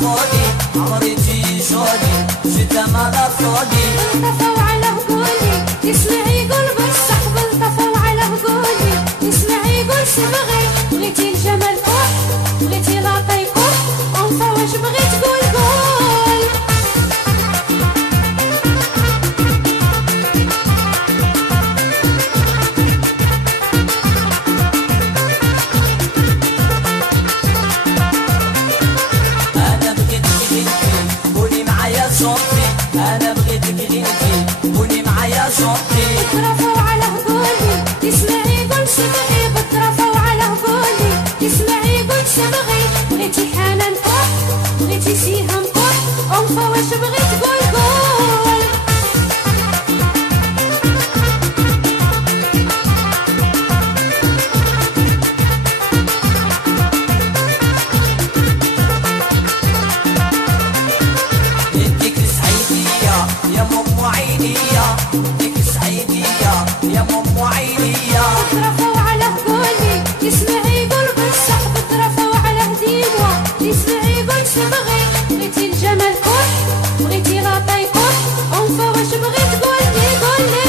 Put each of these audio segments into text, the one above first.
فاضي عمرتي شادي جدا ما فاضي الطفوا على هقولي تسمعي يقول بالصحب الطفوا على هقولي تسمعي يقول سبغي بغيتي الجمال كوح بغيتي لاطي كوح انثى واش بغيت قول قول انا بغيتك غنتي قولي معايا صوتي انا بغيتك غنتي قولي معايا صوتي بترفوا على هقولي تسمعي يقول سبغي بترفوا على هقولي تسمعي يقول سبغي بغيتي حنان كوح بغيتي سيهم كوح انثى واش بغيت قول قول يديك السعيدية يا مم عينية يديك السعيدية يا مم عينية بترفوا على هقولي تسمعي يقول بالصح بترفوا على هديوة تسمعي يقول سبغي بغيتي الجمال كوح بغيتي لاطي كوح انثى واش بغيت قولي قولي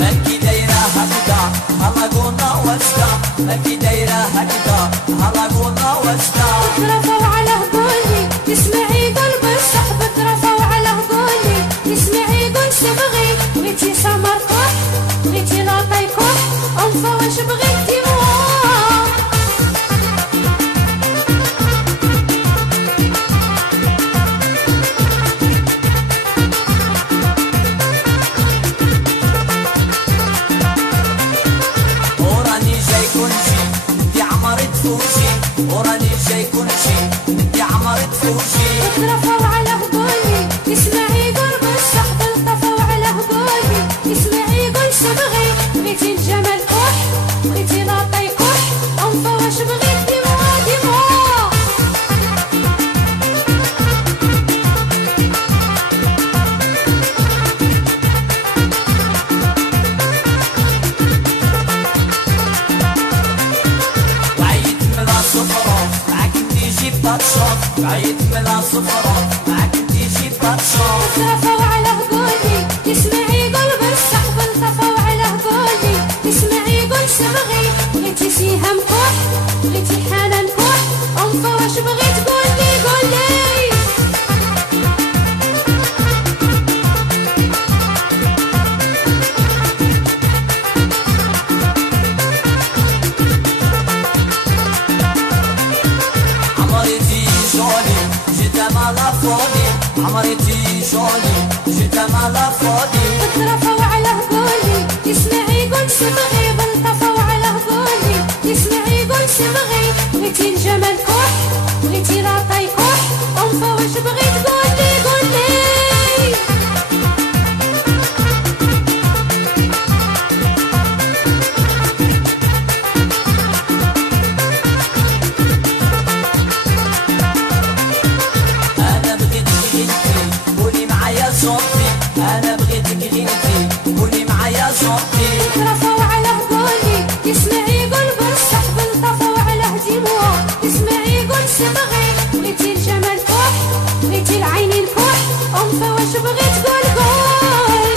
مالكي دايرة هكذا هلا قولنا وسطا مالكي دايرة هكذا هلا قولنا وسطا بترفوا على هقولي تسمعي يقول بالصح بترفوا على هقولي تسمعي يقول سبغي بغيتي سمر كوح بغيتي لاطي كوح انثى واش بغيتي مواه وراني جاي كنشي انتي عمرت فوشي وراني جاي كنشي انتي عمرت فوشي بترفوا على هقولي تسمعي يقول بالصح بلطفوا على هقولي تسمعي يقول سبغي بغيتي الجمال كوح بغيتي لاطي كوح انثى واش بغيتي موادي مواه وعيت من الصفرات معاك انتي جيب باتشوت وعيت من الصفرات معاك انتي جيب باتشوت بترفوا على هقولي تسمعي يقول بالصح بلطفوا على هقولي تسمعي يقول سبغي بغيتي سيهم كوح بغيتي حنان كوح انثى واش بغيت قولي قولي عمرتي جولي جدا ما فاضي عمرتي جولي جدا ما فاضي بترفوا على هقولي تسمعي يقول سبغي بلطفوا على هقولي تسمعي يقول سبغي بغيتي الجمال كوح بغيتي لاطي كوح انثى واش بغيت قولي قولي انا بغيتك غنتي قولي معايا صوتي انا بغيتك غنتي قولي معايا صوتي بترفوا على هقولي تسمعي يقول بالصح بلطفوا على هديوة تسمعي يقول سبغي بغيتي الجمال كوح بغيتي العينين كوح انثى واش بغيت قول قول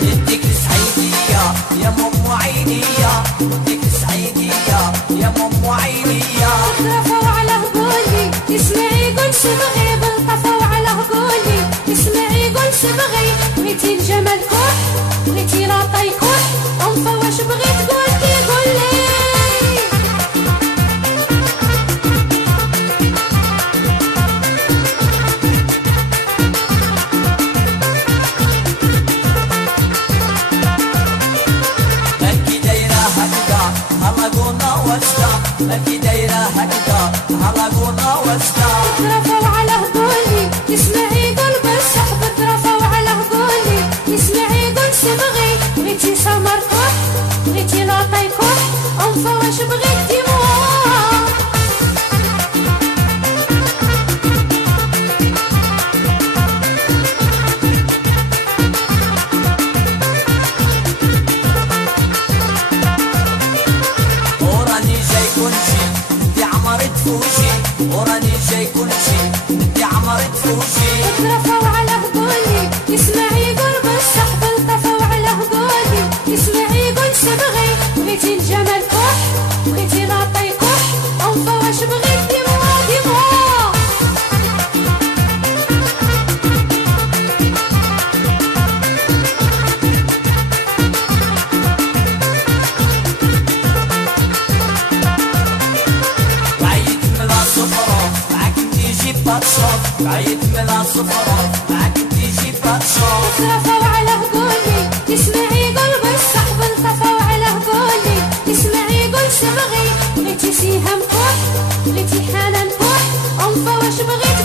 يديك السعيدية يا مم عينية يديك السعيدية يا مم عينية بترفوا على هقولي تسمعي يقول سبغي بلطفوا على هقولي تسمعي يقول سبغي بغيتي الجمال كوح بغيتي لاطي كوح انثى واش بغيت قولي قولي مالكي دايرة هكذا هلا قولنا وسطا مالكي دايرة هكذا هلا قولنا وسطا بترفوا على هقولي تسمعي يقول بالصح بترفوا على هقولي تسمعي يقول نهار تفوجي ترفع وعلى هبولي يسمعي قرب الصحب الطفا وعلى هبولي يسمعي يقول سبغي بغيتي الجمال كح بغيتي لاطي كح أنفا واش بغيت ديما ديما بعيد من الصفرات معاك تيجي باتشوط بعيد من الصفرات معاك تيجي باتشوط ترفع وعلى هبولي يسمعي قلب الصحب الطفا وعلى هبولي يسمعي يقول سبغي بغيتي سيهم كح بغيتي حنان كح أنفا واش بغيت